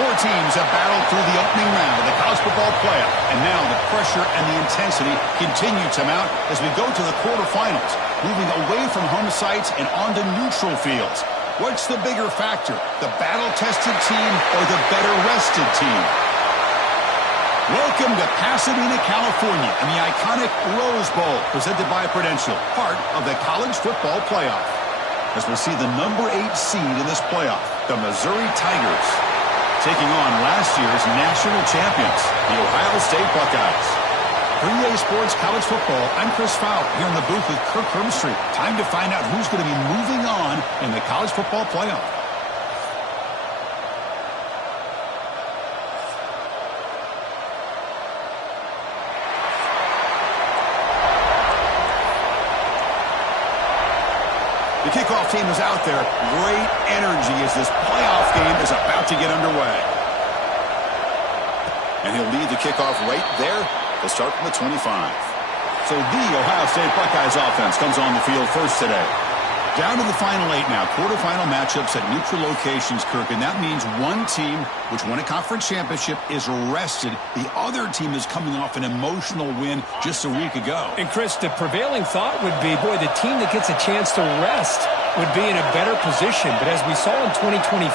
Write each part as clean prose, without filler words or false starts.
Four teams have battled through the opening round of the college football playoff, and now the pressure and the intensity continue to mount as we go to the quarterfinals, moving away from home sites and onto neutral fields. What's the bigger factor, the battle-tested team or the better-rested team? Welcome to Pasadena, California, and the iconic Rose Bowl, presented by Prudential, part of the college football playoff. As we'll see the number 8 seed in this playoff, the Missouri Tigers, taking on last year's national champions, the Ohio State Buckeyes. For EA Sports College Football, I'm Chris Fowler here in the booth with Kirk Hermstreet. Time to find out who's going to be moving on in the college football playoff. The kickoff team is out there. Great energy as this playoff game is about to get underway. And he'll lead the kickoff right there. They'll start from the 25. So the Ohio State Buckeyes offense comes on the field first today. Down to the final 8 now. Quarterfinal matchups at neutral locations, Kirk. And that means one team, which won a conference championship, is rested. The other team is coming off an emotional win just a week ago. And, Chris, the prevailing thought would be, boy, the team that gets a chance to rest would be in a better position. But as we saw in 2024,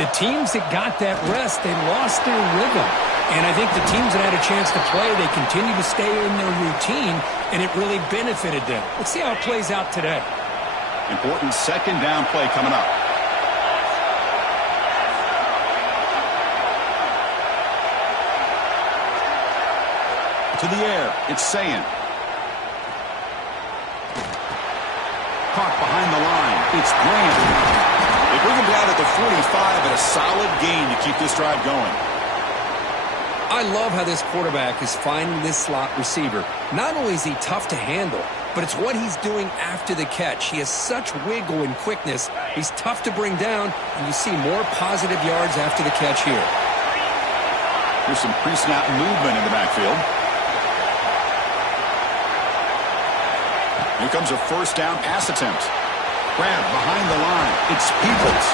the teams that got that rest, they lost their rhythm. And I think the teams that had a chance to play, they continue to stay in their routine, and it really benefited them. Let's see how it plays out today. Important second down play coming up. To the air, it's Sayin. Caught behind the line, it's Graham. They bring him down at the 45 and a solid gain to keep this drive going. I love how this quarterback is finding this slot receiver. Not only is he tough to handle, but it's what he's doing after the catch. He has such wiggle and quickness. He's tough to bring down, and you see more positive yards after the catch here. Here's some pre-snap movement in the backfield. Here comes a first down pass attempt. Grab behind the line. It's Peoples.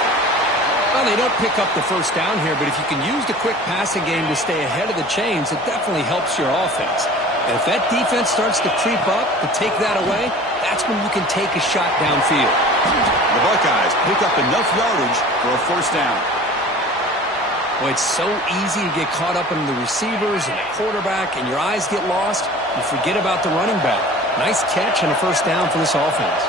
Well, they don't pick up the first down here, but if you can use the quick passing game to stay ahead of the chains, it definitely helps your offense. And if that defense starts to creep up to take that away, that's when you can take a shot downfield. The Buckeyes pick up enough yardage for a first down. Well, it's so easy to get caught up in the receivers and the quarterback, and your eyes get lost. You forget about the running back. Nice catch and a first down for this offense.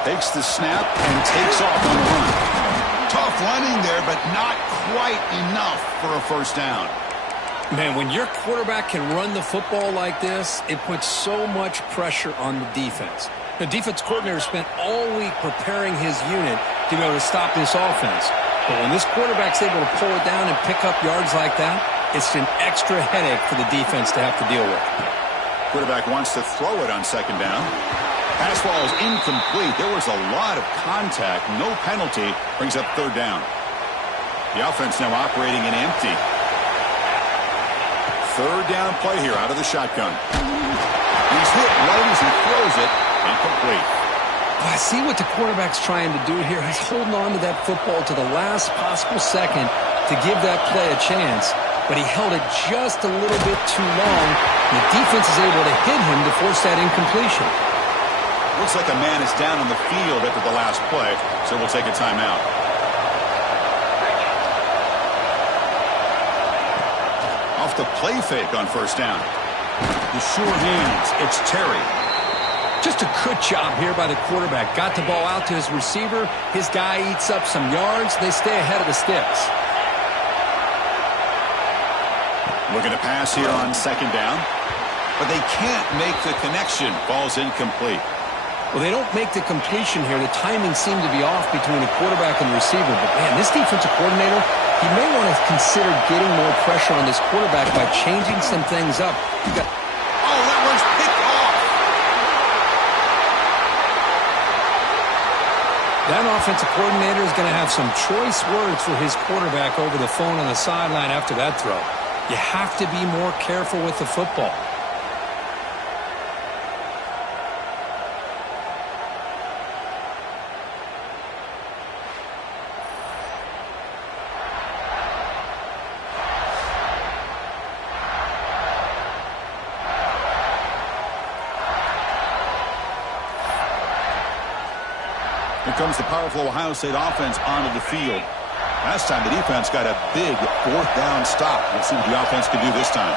Takes the snap and takes off on the run. Tough running there, but not quite enough for a first down. Man, when your quarterback can run the football like this, it puts so much pressure on the defense. The defense coordinator spent all week preparing his unit to be able to stop this offense. But when this quarterback's able to pull it down and pick up yards like that, it's an extra headache for the defense to have to deal with. Quarterback wants to throw it on second down. Pass ball is incomplete. There was a lot of contact. No penalty. Brings up third down. The offense now operating in empty. Third down play here out of the shotgun. He's hit right as he throws it. Incomplete. I see what the quarterback's trying to do here. He's holding on to that football to the last possible second to give that play a chance. But he held it just a little bit too long. The defense is able to hit him to force that incompletion. Looks like a man is down on the field after the last play, so we'll take a timeout. Off the play fake on first down. The sure hands, it's Terry. Just a good job here by the quarterback. Got the ball out to his receiver. His guy eats up some yards. They stay ahead of the sticks. Looking to pass here on second down, but they can't make the connection. Ball's incomplete. Well, they don't make the completion here. The timing seemed to be off between the quarterback and the receiver. But, man, this defensive coordinator, he may want to consider getting more pressure on this quarterback by changing some things up. Oh, that one's picked off. That offensive coordinator is going to have some choice words for his quarterback over the phone on the sideline after that throw. You have to be more careful with the football. Here comes the powerful Ohio State offense onto the field. Last time the defense got a big fourth down stop. Let's see what the offense can do this time.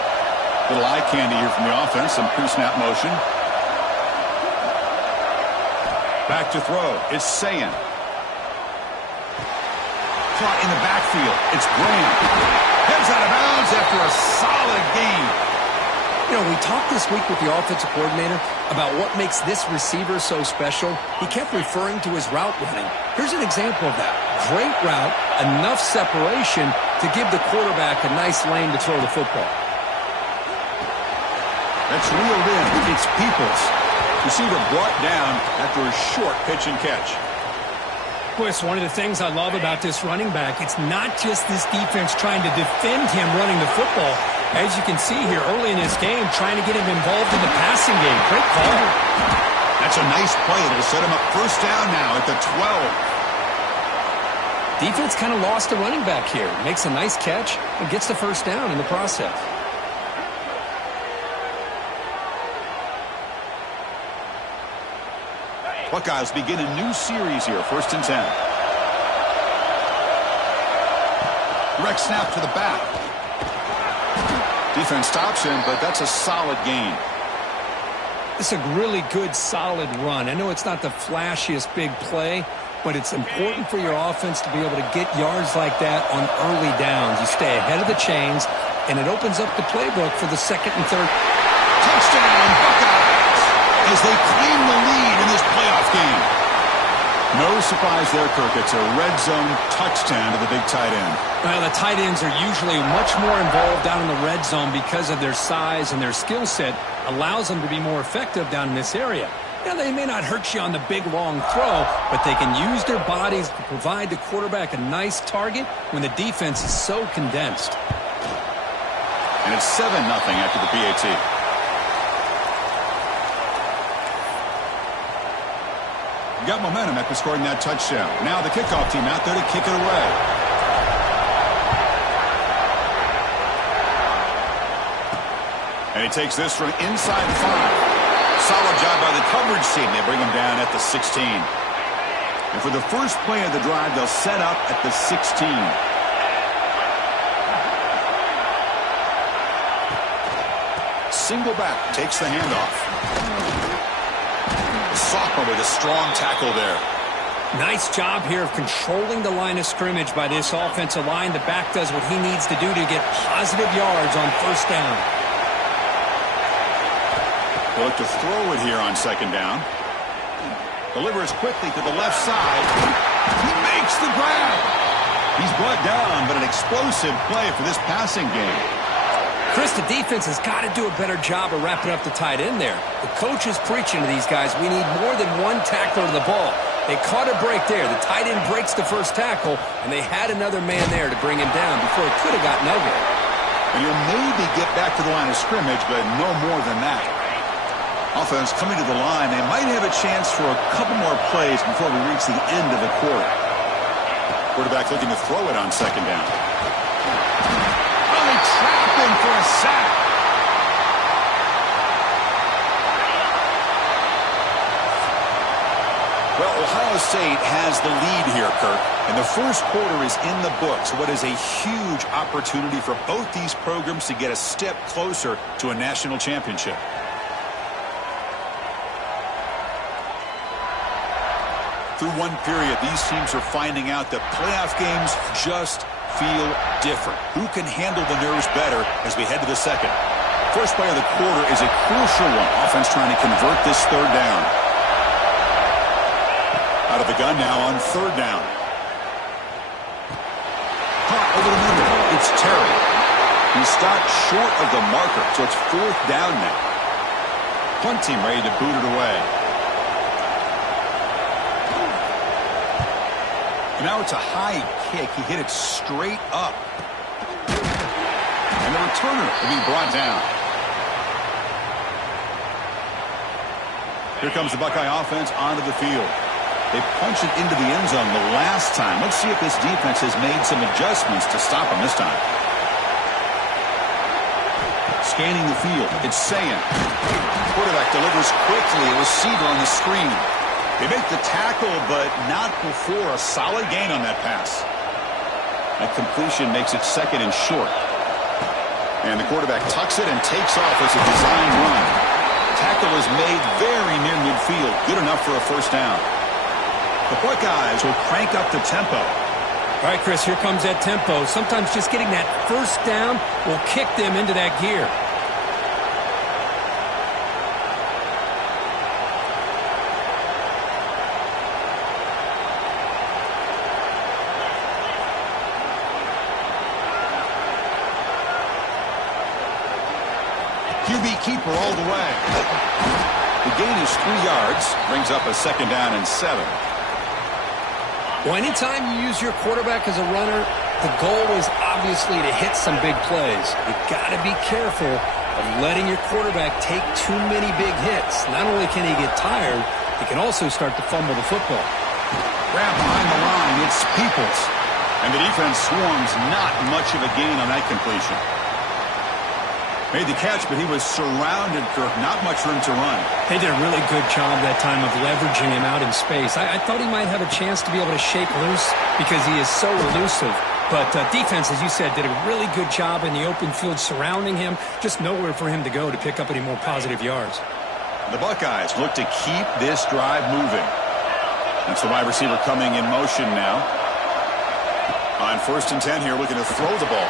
Little eye candy here from the offense. Some pre-snap motion. Back to throw. It's Sayin. Caught in the backfield. It's Graham. Heads out of bounds after a solid gain. You know, we talked this week with the offensive coordinator about what makes this receiver so special. He kept referring to his route running. Here's an example of that. Great route, enough separation to give the quarterback a nice lane to throw the football. That's reeled in. It's Peoples. Receiver brought down after a short pitch and catch. Boy, it's one of the things I love about this running back. It's not just this defense trying to defend him running the football. As you can see here early in this game, trying to get him involved in the passing game. Great call. That's a nice play. It'll set him up first down now at the 12. Defense kind of lost a running back here. Makes a nice catch and gets the first down in the process. Buckeyes begin a new series here, 1st and 10. Direct snap to the back. Defense stops him, but that's a solid gain. It's a really good, solid run. I know it's not the flashiest big play, but it's important for your offense to be able to get yards like that on early downs. You stay ahead of the chains, and it opens up the playbook for the 2nd and 3rd. Touchdown, Buckeyes! As they claim the lead in this playoff game. No surprise there, Kirk. It's a red zone touchdown to the big tight end. Well, the tight ends are usually much more involved down in the red zone because of their size and their skill set allows them to be more effective down in this area. Now, they may not hurt you on the big, long throw, but they can use their bodies to provide the quarterback a nice target when the defense is so condensed. And it's 7-0 after the PAT. Got momentum after scoring that touchdown. Now the kickoff team out there to kick it away. And he takes this from inside the 5. Solid job by the coverage team. They bring him down at the 16. And for the first play of the drive, they'll set up at the 16. Single back takes the handoff. Sophomore with a strong tackle there. Nice job here of controlling the line of scrimmage by this offensive line. The back does what he needs to do to get positive yards on first down. They'll look to throw it here on 2nd down. Delivers quickly to the left side. He makes the grab. He's brought down, but an explosive play for this passing game. Chris, the defense has got to do a better job of wrapping up the tight end there. The coach is preaching to these guys, we need more than one tackler to the ball. They caught a break there. The tight end breaks the first tackle, and they had another man there to bring him down before it could have gotten ugly. And you'll maybe get back to the line of scrimmage, but no more than that. Offense coming to the line. They might have a chance for a couple more plays before we reach the end of the quarter. Quarterback looking to throw it on 2nd down. Trapping for a sack. Well, Ohio State has the lead here, Kirk, and the first quarter is in the books. What is a huge opportunity for both these programs to get a step closer to a national championship. Through one period, these teams are finding out that playoff games just feel different. Who can handle the nerves better as we head to the 2nd? First play of the quarter is a crucial one. Offense trying to convert this 3rd down. Out of the gun now on 3rd down. Caught over the middle. It's Terry. He stopped short of the marker, so it's 4th down now. Punt team ready to boot it away. Now it's a high kick. He hit it straight up. And the returner will be brought down. Here comes the Buckeye offense onto the field. They punched it into the end zone the last time. Let's see if this defense has made some adjustments to stop them this time. Scanning the field. It's Sayin. Quarterback delivers quickly. A receiver on the screen. They make the tackle, but not before a solid gain on that pass. That completion makes it 2nd and short. And the quarterback tucks it and takes off as a design run. Tackle is made very near midfield. Good enough for a first down. The Buckeyes will crank up the tempo. All right, Chris, here comes that tempo. Sometimes just getting that first down will kick them into that gear. QB keeper all the way. The gain is 3 yards. Brings up a 2nd down and 7. Well, anytime you use your quarterback as a runner, the goal is obviously to hit some big plays. You've got to be careful of letting your quarterback take too many big hits. Not only can he get tired, he can also start to fumble the football. Grab behind the line. It's Peoples. And the defense swarms. Not much of a gain on that completion. Made the catch, but he was surrounded, Kirk. Not much room to run. They did a really good job that time of leveraging him out in space. I thought he might have a chance to be able to shake loose because he is so elusive. But defense, as you said, did a really good job in the open field surrounding him. Just nowhere for him to go to pick up any more positive yards. The Buckeyes look to keep this drive moving. That's the wide receiver coming in motion now. On 1st and 10 here, looking to throw the ball.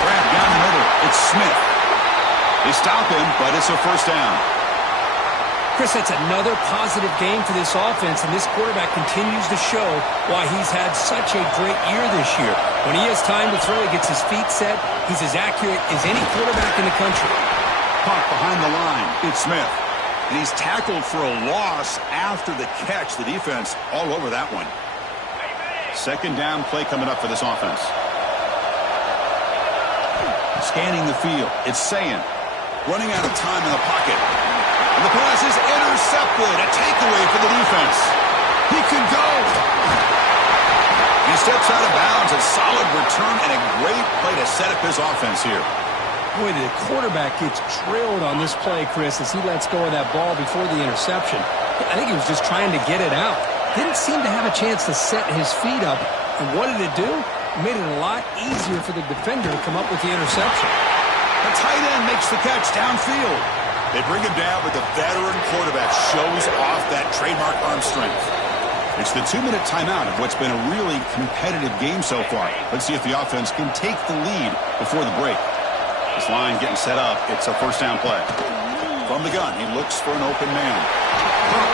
Grab down the middle. It's Smith. They stop him, but it's a first down. Chris, that's another positive game for this offense, and this quarterback continues to show why he's had such a great year this year. When he has time to throw, he gets his feet set. He's as accurate as any quarterback in the country. Caught behind the line. It's Smith. And he's tackled for a loss after the catch. The defense all over that one. 2nd down play coming up for this offense. Scanning the field. It's Sayin. Running out of time in the pocket. And the pass is intercepted. A takeaway for the defense. He could go. He steps out of bounds. A solid return and a great play to set up his offense here. Boy, the quarterback gets drilled on this play, Chris, as he lets go of that ball before the interception. I think he was just trying to get it out. Didn't seem to have a chance to set his feet up. And what did it do? It made it a lot easier for the defender to come up with the interception. The tight end makes the catch downfield. They bring him down, but the veteran quarterback shows off that trademark arm strength. It's the 2-minute timeout of what's been a really competitive game so far. Let's see if the offense can take the lead before the break. This line getting set up. It's a first down play. From the gun, he looks for an open man.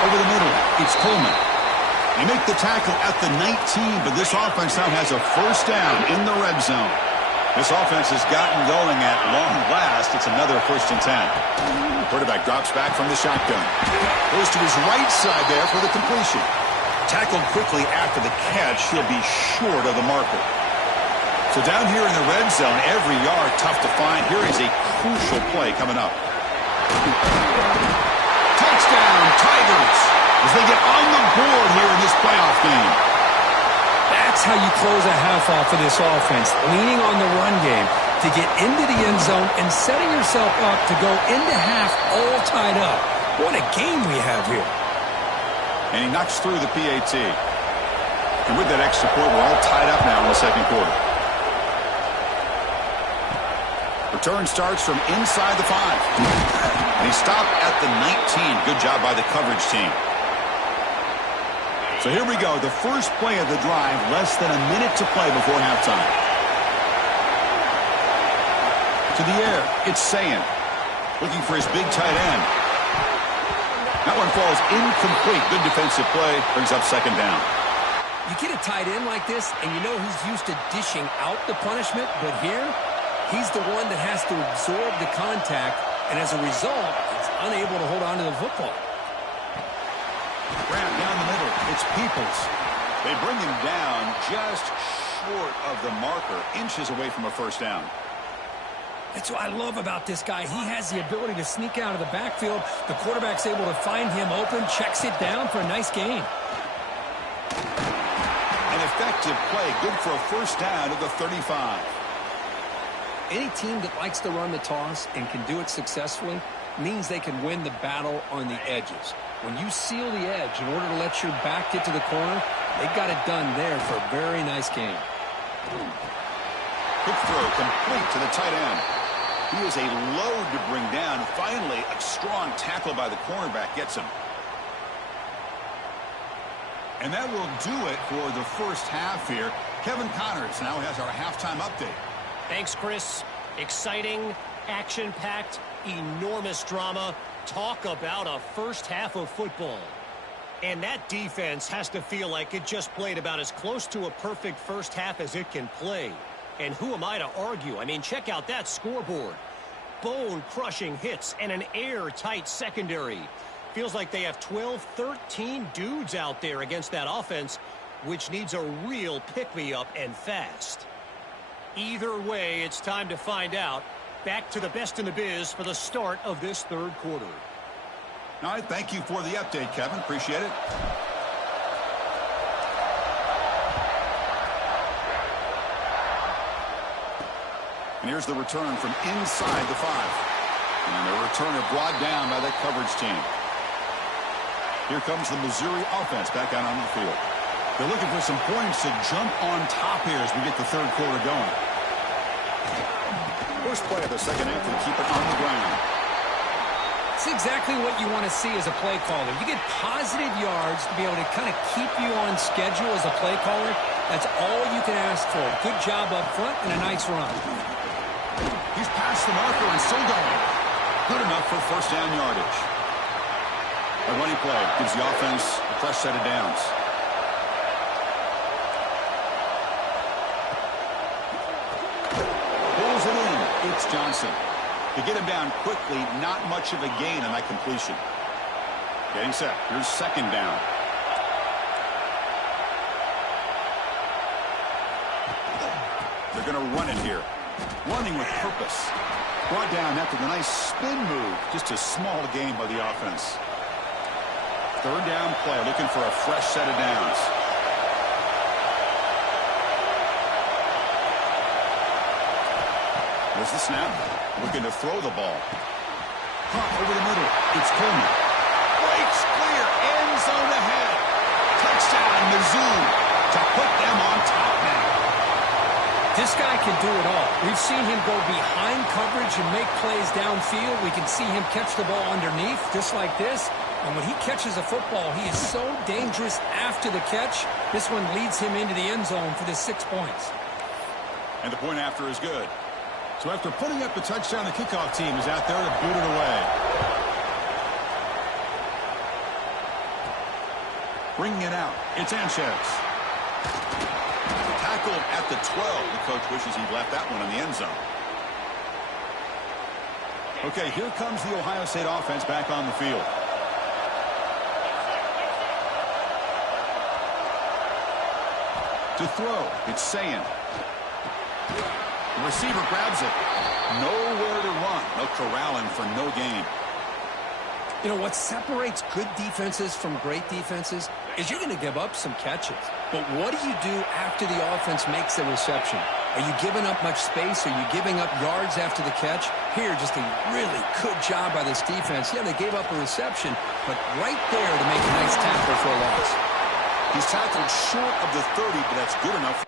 Over the middle, it's Coleman. They make the tackle at the 19, but this offense now has a first down in the red zone. This offense has gotten going at long last. It's another 1st and 10. The quarterback drops back from the shotgun. Goes to his right side there for the completion. Tackled quickly after the catch. He'll be short of the marker. So down here in the red zone, every yard tough to find. Here is a crucial play coming up. Touchdown, Tigers, as they get on the board here in this playoff game. That's how you close a half off of this offense, leaning on the run game to get into the end zone and setting yourself up to go into half all tied up. What a game we have here. And he knocks through the PAT. And with that extra point, we're all tied up now in the 2nd quarter. Return starts from inside the 5. And he stopped at the 19. Good job by the coverage team. So here we go, the first play of the drive, less than a minute to play before halftime. To the air, it's Sayin, looking for his big tight end. That one falls incomplete. Good defensive play, brings up 2nd down. You get a tight end like this, and you know he's used to dishing out the punishment, but here, he's the one that has to absorb the contact, and as a result, he's unable to hold on to the football. Grab down the middle. It's Peoples. They bring him down just short of the marker, inches away from a first down. That's what I love about this guy. He has the ability to sneak out of the backfield. The quarterback's able to find him open, checks it down for a nice gain. An effective play, good for a first down at the 35. Any team that likes to run the toss and can do it successfully means they can win the battle on the edges. When you seal the edge in order to let your back get to the corner, they got it done there for a very nice game. Quick throw complete to the tight end. He is a load to bring down. Finally, a strong tackle by the cornerback gets him. And that will do it for the first half here. Kevin Connors now has our halftime update. Thanks, Chris. Exciting, action-packed, enormous drama. Talk about a first half of football. And that defense has to feel like it just played about as close to a perfect first half as it can play. And who am I to argue? I mean, check out that scoreboard. Bone-crushing hits and an airtight secondary. Feels like they have 12, 13 dudes out there against that offense, which needs a real pick-me-up and fast. Either way, it's time to find out. Back to the best in the biz for the start of this third quarter. All right, thank you for the update, Kevin. Appreciate it. And here's the return from inside the 5. And the returner brought down by that coverage team. Here comes the Missouri offense back out on the field. They're looking for some points to jump on top here as we get the third quarter going. First play of the second half, we keep it on the ground. It's exactly what you want to see as a play caller. You get positive yards to be able to kind of keep you on schedule as a play caller. That's all you can ask for. Good job up front and a nice run. He's past the marker and still going. Good enough for first down yardage. A running play gives the offense a fresh set of downs. Pulls it in. It's Johnson. To get him down quickly, not much of a gain on that completion. Getting set. Here's second down. They're going to run it here. Running with purpose. Brought down after the nice spin move. Just a small gain by the offense. Third down play, looking for a fresh set of downs. There's the snap. Looking to throw the ball. Pop over the middle. It's Coleman. Breaks clear. End zone ahead. Touchdown, Mizzou. To put them on top now. This guy can do it all. We've seen him go behind coverage and make plays downfield. We can see him catch the ball underneath, just like this. And when he catches a football, he is so dangerous after the catch. This one leads him into the end zone for the 6 points. And the point after is good. So after putting up the touchdown, the kickoff team is out there to boot it away. Bringing it out. It's Sanchez. Tackled at the 12. The coach wishes he'd left that one in the end zone. Okay, here comes the Ohio State offense back on the field. To throw, it's Sayin. The receiver grabs it. Nowhere to run. They'll corral him for no gain. You know, what separates good defenses from great defenses is you're going to give up some catches. But what do you do after the offense makes the reception? Are you giving up much space? Are you giving up yards after the catch? Here, just a really good job by this defense. Yeah, they gave up a reception, but right there to make a nice tackle for a loss. He's tackled short of the 30, but that's good enough.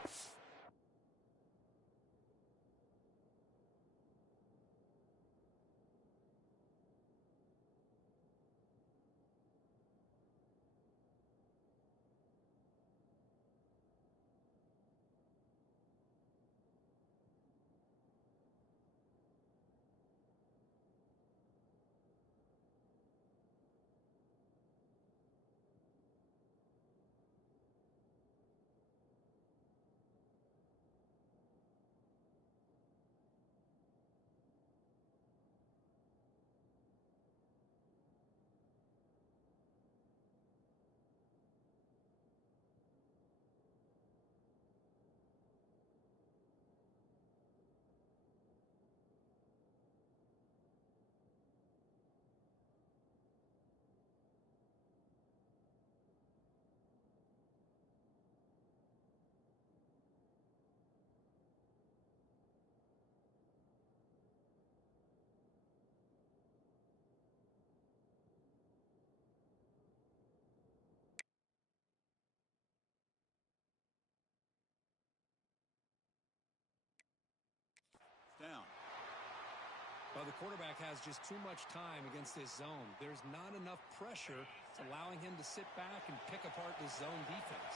Well, the quarterback has just too much time against this zone. There's not enough pressure allowing him to sit back and pick apart this zone defense.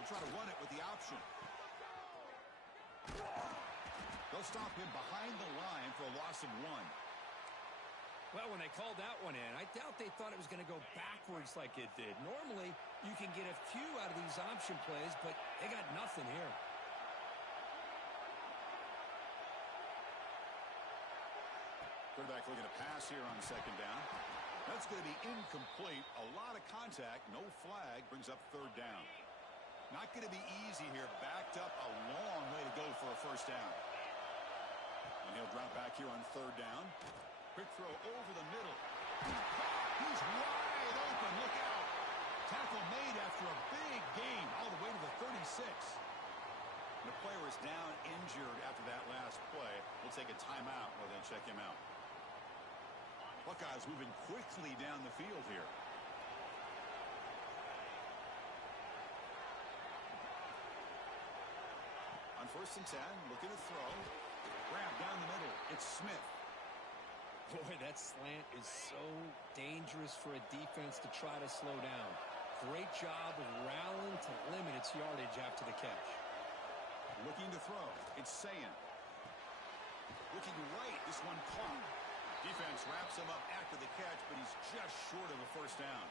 We'll try to run it with the option. They'll stop him behind the line for a loss of 1. Well, when they called that one in, I doubt they thought it was going to go backwards like it did. Normally, you can get a few out of these option plays, but they got nothing here. Quarterback looking to pass here on 2nd down. That's going to be incomplete. A lot of contact. No flag. Brings up 3rd down. Not going to be easy here. Backed up a long way to go for a 1st down. And he'll drop back here on 3rd down. Quick throw over the middle. He's wide open. Look out. Tackle made after a big gain all the way to the 36. And the player is down injured after that last play. We'll take a timeout while they check him out. Buckeyes moving quickly down the field here. On 1st and 10, looking to throw. Grab down the middle. It's Smith. Boy, that slant is so dangerous for a defense to try to slow down. Great job of rallying to limit its yardage after the catch. Looking to throw. It's Sayin. Looking right. This one caught. Defense wraps him up after the catch, but he's just short of a 1st down.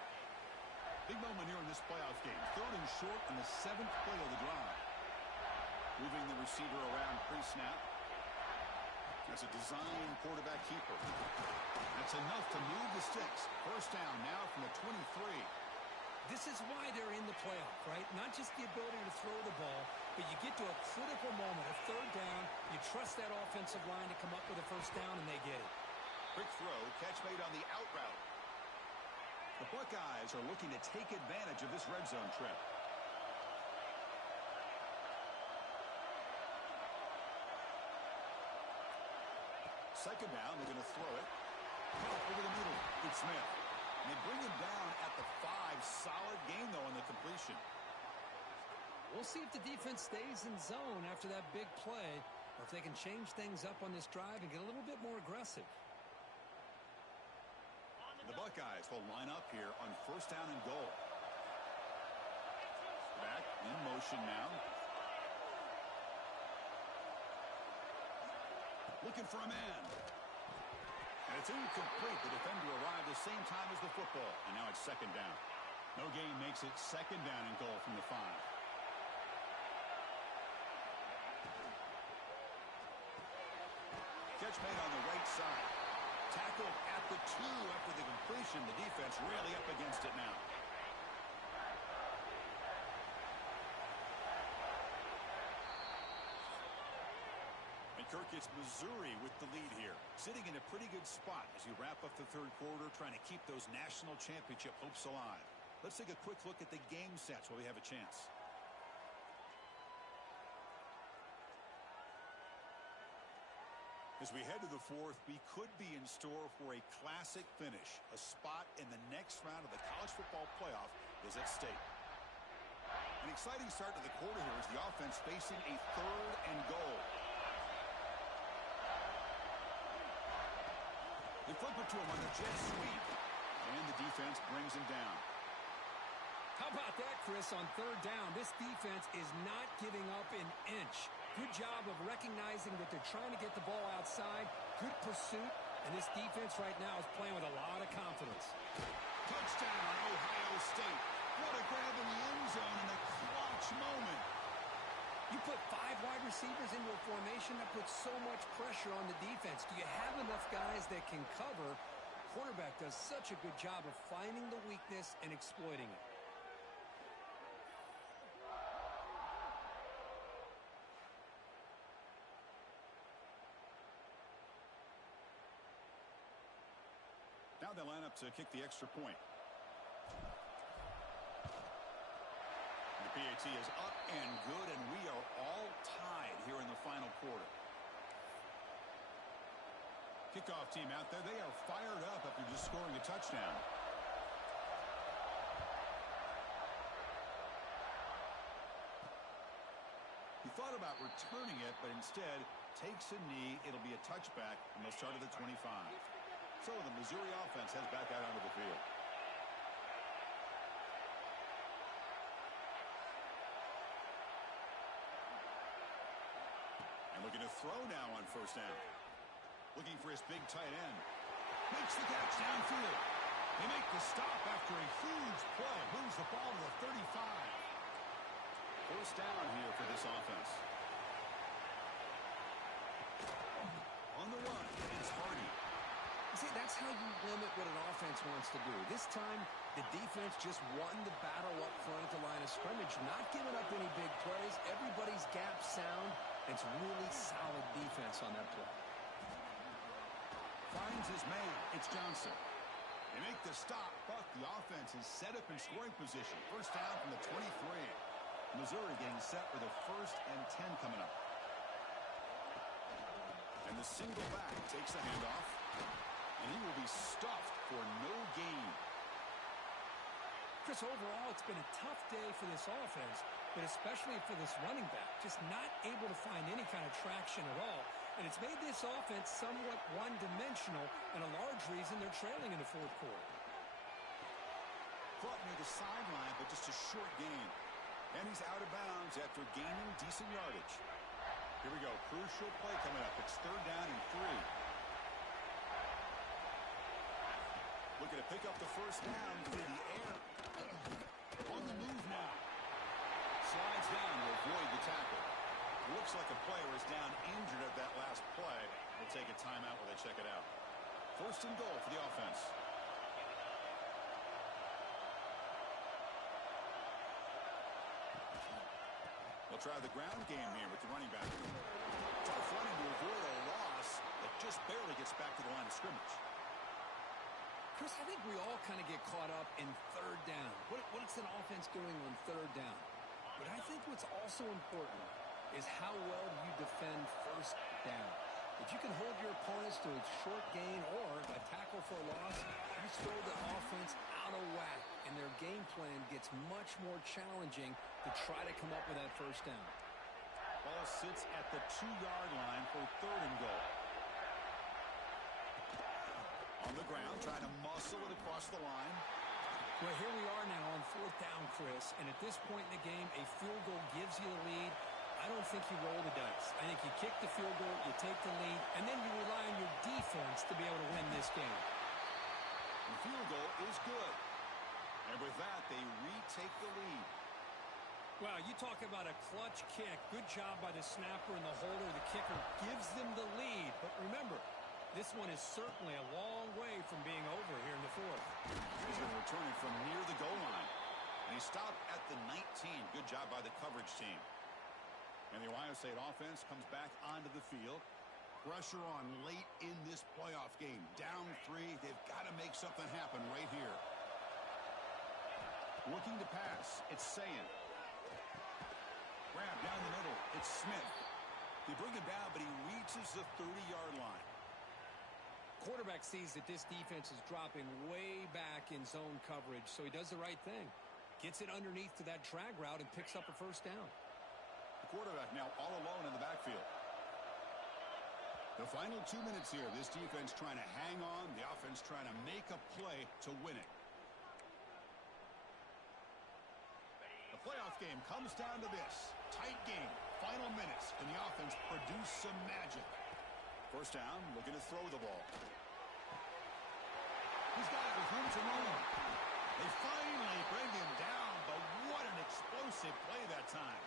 Big moment here in this playoff game. 3rd and short on the 7th play of the drive. Moving the receiver around pre-snap. That's a design quarterback keeper. That's enough to move the sticks. 1st down now from the 23. This is why they're in the playoff, right? Not just the ability to throw the ball, but you get to a critical moment, a 3rd down. You trust that offensive line to come up with a 1st down, and they get it. Quick throw, catch made on the out route. The Buckeyes are looking to take advantage of this red zone trip. Second down, they're going to throw it. Over the middle, it's Smith. And they bring him down at the 5. Solid gain, though, on the completion. We'll see if the defense stays in zone after that big play, or if they can change things up on this drive and get a little bit more aggressive. The Buckeyes will line up here on 1st down and goal. Back in motion now. Looking for a man. And it's incomplete. The defender arrived the same time as the football. And now it's 2nd down. No gain makes it 2nd down and goal from the 5. Catch made on the right side. Tackled at the 2 after the completion. The defense really up against it now. And Kirk, it's Missouri with the lead here. Sitting in a pretty good spot as you wrap up the 3rd quarter, trying to keep those national championship hopes alive. Let's take a quick look at the game stats while we have a chance. As we head to the 4th, we could be in store for a classic finish. A spot in the next round of the college football playoff is at stake. An exciting start to the quarter here as the offense facing a 3rd and goal. They flip it to him on the jet sweep. And the defense brings him down. How about that, Chris, on 3rd down? This defense is not giving up an inch. Good job of recognizing that they're trying to get the ball outside. Good pursuit. And this defense right now is playing with a lot of confidence. Touchdown, Ohio State. What a grab in the end zone in a clutch moment. You put 5 wide receivers into a formation that puts so much pressure on the defense. Do you have enough guys that can cover? Quarterback does such a good job of finding the weakness and exploiting it. Now they line up to kick the extra point. The PAT is up and good, and we are all tied here in the final quarter. Kickoff team out there, they are fired up after just scoring a touchdown. He thought about returning it, but instead takes a knee. It'll be a touchback, and they'll start at the 25. So the Missouri offense heads back out onto the field. And looking to throw now on first down. Looking for his big tight end. Makes the catch downfield. They make the stop after a huge play. Moves the ball to the 35. First down here for this offense. On the run, it's Hardy. See, that's how you limit what an offense wants to do. This time, the defense just won the battle up front at the line of scrimmage, not giving up any big plays. Everybody's gap sound. It's really solid defense on that play. Finds his man. It's Johnson. They make the stop, but the offense is set up in scoring position. First down from the 23. Missouri getting set with a 1st and 10 coming up. And the single back takes the handoff. And he will be stuffed for no gain. Chris, overall, it's been a tough day for this offense, but especially for this running back. Just not able to find any kind of traction at all. And it's made this offense somewhat one-dimensional, and a large reason they're trailing in the 4th quarter. Caught near the sideline, but just a short gain. And he's out of bounds after gaining decent yardage. Here we go. Crucial play coming up. It's 3rd down and 3. Looking to pick up the first down through the air. On the move now. Slides down to avoid the tackle. Looks like a player is down injured at that last play. We'll take a timeout while they check it out. 1st and goal for the offense. They'll try the ground game here with the running back. Tough running to avoid a loss that just barely gets back to the line of scrimmage. Chris, I think we all kind of get caught up in 3rd down. What's an offense doing on 3rd down? But I think what's also important is how well you defend 1st down. If you can hold your opponents to a short gain or a tackle for a loss, you throw the offense out of whack, and their game plan gets much more challenging to try to come up with that 1st down. Ball sits at the 2-yard line for 3rd and goal. On the ground, trying to muscle it across the line. Well, here we are now on 4th down, Chris, and at this point in the game, a field goal gives you the lead. I don't think you roll the dice. I think you kick the field goal, you take the lead, and then you rely on your defense to be able to win this game. The field goal is good. And with that, they retake the lead. Well, you talk about a clutch kick. Good job by the snapper and the holder. The kicker gives them the lead. But remember, this one is certainly a long way from being over here in the 4th. He's going to return it from near the goal line. And he stopped at the 19. Good job by the coverage team. And the Ohio State offense comes back onto the field. Pressure on late in this playoff game. Down 3. They've got to make something happen right here. Looking to pass. It's Sayin. Grab down the middle. It's Smith. They bring him down, but he reaches the 30-yard line. Quarterback sees that this defense is dropping way back in zone coverage, so he does the right thing. Gets it underneath to that drag route and picks up a 1st down. The quarterback now all alone in the backfield. The final 2 minutes here. This defense trying to hang on. The offense trying to make a play to win it. The playoff game comes down to this. Tight game. Final minutes. Can the offense produce some magic? First down, looking to throw the ball. He's got it with room to run. They finally bring him down, but what an explosive play that time.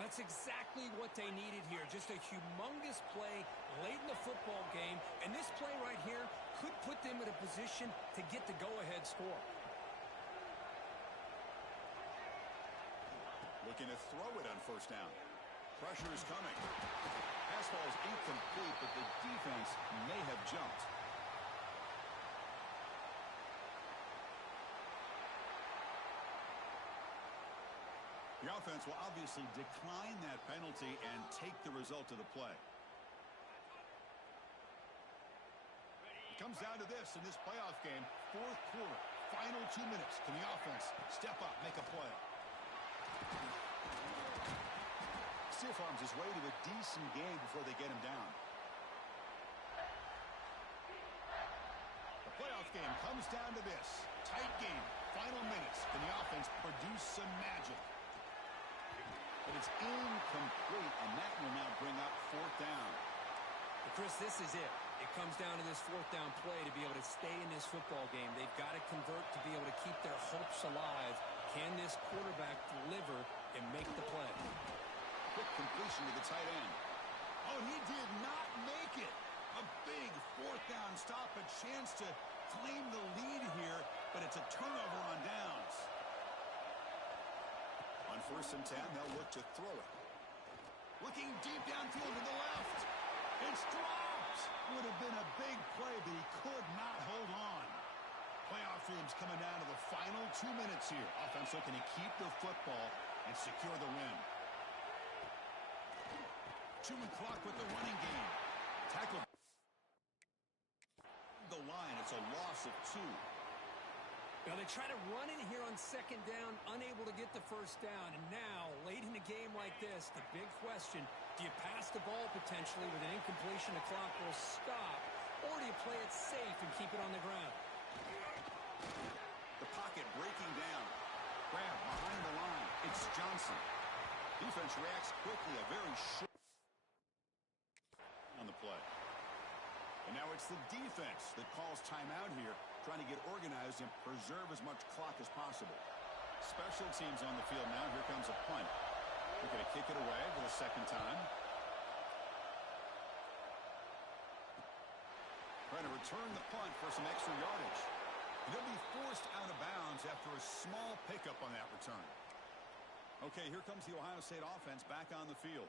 That's exactly what they needed here. Just a humongous play late in the football game. And this play right here could put them in a position to get the go-ahead score. Looking to throw it on first down. Pressure is coming. Pass ball is incomplete, but the defense may have jumped. The offense will obviously decline that penalty and take the result of the play. It comes down to this in this playoff game. 4th quarter, final 2 minutes. Can the offense step up, make a play? stiff-arms his way to a decent game before they get him down. The playoff game comes down to this. Tight game. Final minutes. Can the offense produce some magic? But it's incomplete, and that will now bring up fourth down. But Chris, this is it. It comes down to this fourth down play to be able to stay in this football game. They've got to convert to be able to keep their hopes alive. Can this quarterback deliver and make the play? Quick completion to the tight end. Oh, he did not make it. A big fourth down stop, a chance to claim the lead here, but it's a turnover on downs. On 1st and 10, they'll look to throw it. Looking deep downfield to the left. It's dropped. Would have been a big play, but he could not hold on. Playoff dreams coming down to the final 2 minutes here. Offense looking to keep the football and secure the win. Chewing clock with the running game. Tackle the line. It's a loss of 2. Now they try to run it here on 2nd down, unable to get the 1st down. And now, late in a game like this, the big question, do you pass the ball potentially with an incompletion? The clock will stop. Or do you play it safe and keep it on the ground? The pocket breaking down. Grab behind the line. It's Johnson. Defense reacts quickly. A very short on the play. And now it's the defense that calls timeout here, trying to get organized and preserve as much clock as possible. Special teams on the field now. Here comes a punt. They're going to kick it away for the 2nd time. Trying to return the punt for some extra yardage. And they'll be forced out of bounds after a small pickup on that return. Okay, here comes the Ohio State offense back on the field.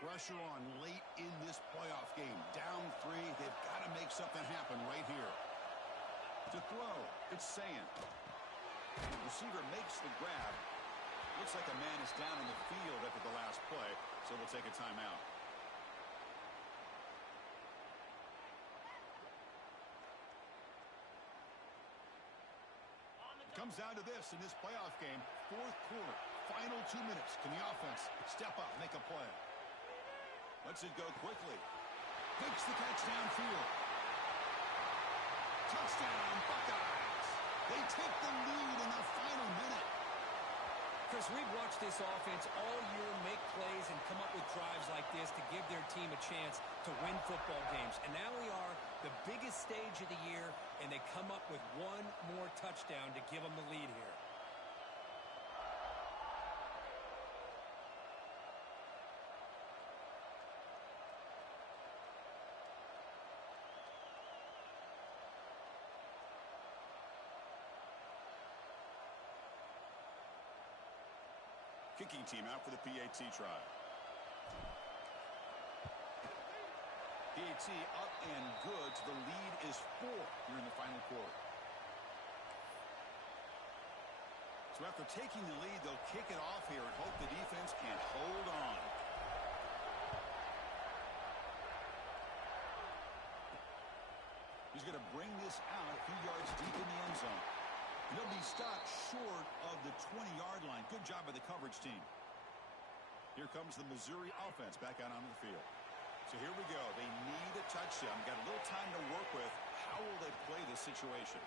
Pressure on late in this playoff game. Down 3. They've got to make something happen right here. To throw, it's Sand. Receiver makes the grab. Looks like a man is down in the field after the last play, so we'll take a timeout. It comes down to this in this playoff game. 4th quarter, final 2 minutes. Can the offense step up, make a play? Lets it go quickly. Takes the catch downfield. Touchdown, Buckeyes. They take the lead in the final minute. Chris, we've watched this offense all year make plays and come up with drives like this to give their team a chance to win football games. And now we are the biggest stage of the year, and they come up with one more touchdown to give them the lead here. Kicking team out for the PAT try. PAT up and good. The lead is 4 here in the final quarter. So after taking the lead, they'll kick it off here and hope the defense can hold on. He's going to bring this out a few yards deep in the end zone. And he'll be stopped short of the 20-yard line. Good job by the coverage team. Here comes the Missouri offense back out onto the field. So here we go. They need a touchdown. Got a little time to work with. How will they play this situation?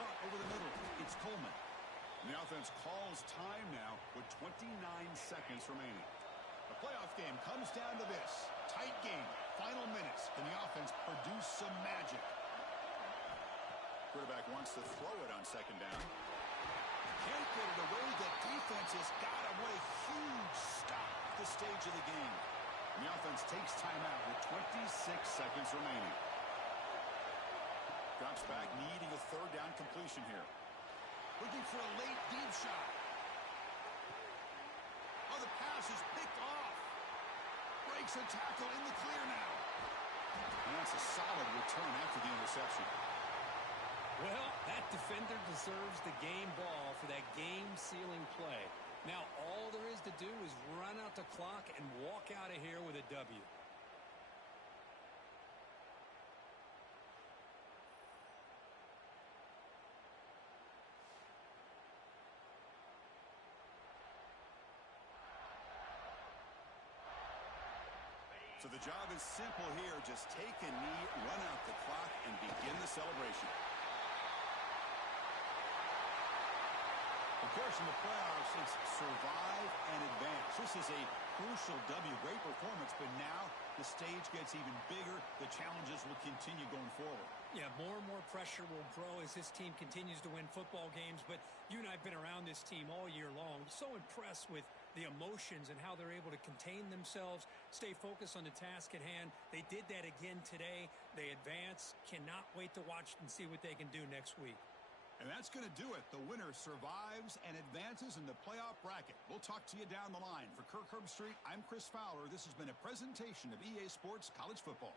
Caught over the middle. It's Coleman. And the offense calls time now with 29 seconds remaining. The playoff game comes down to this. Tight game. Final minutes. Can the offense produce some magic? Quarterback wants to throw it on 2nd down. Can't get it away. The defense has got away. Huge stop at the stage of the game. And the offense takes timeout with 26 seconds remaining. Drops back, needing a 3rd down completion here. Looking for a late deep shot. Oh, the pass is picked off. Breaks a tackle in the clear now. And that's a solid return after the interception. Well, that defender deserves the game ball for that game-sealing play. Now, all there is to do is run out the clock and walk out of here with a W. So the job is simple here. Just take a knee, run out the clock, and begin the celebration. Of course, in the playoffs, it's survive and advance. This is a crucial W. Great performance, but now the stage gets even bigger. The challenges will continue going forward. Yeah, more and more pressure will grow as this team continues to win football games. But you and I have been around this team all year long. So impressed with the emotions and how they're able to contain themselves, stay focused on the task at hand. They did that again today. They advance. Cannot wait to watch and see what they can do next week. And that's going to do it. The winner survives and advances in the playoff bracket. We'll talk to you down the line. For Kirk Herbstreit, I'm Chris Fowler. This has been a presentation of EA Sports College Football.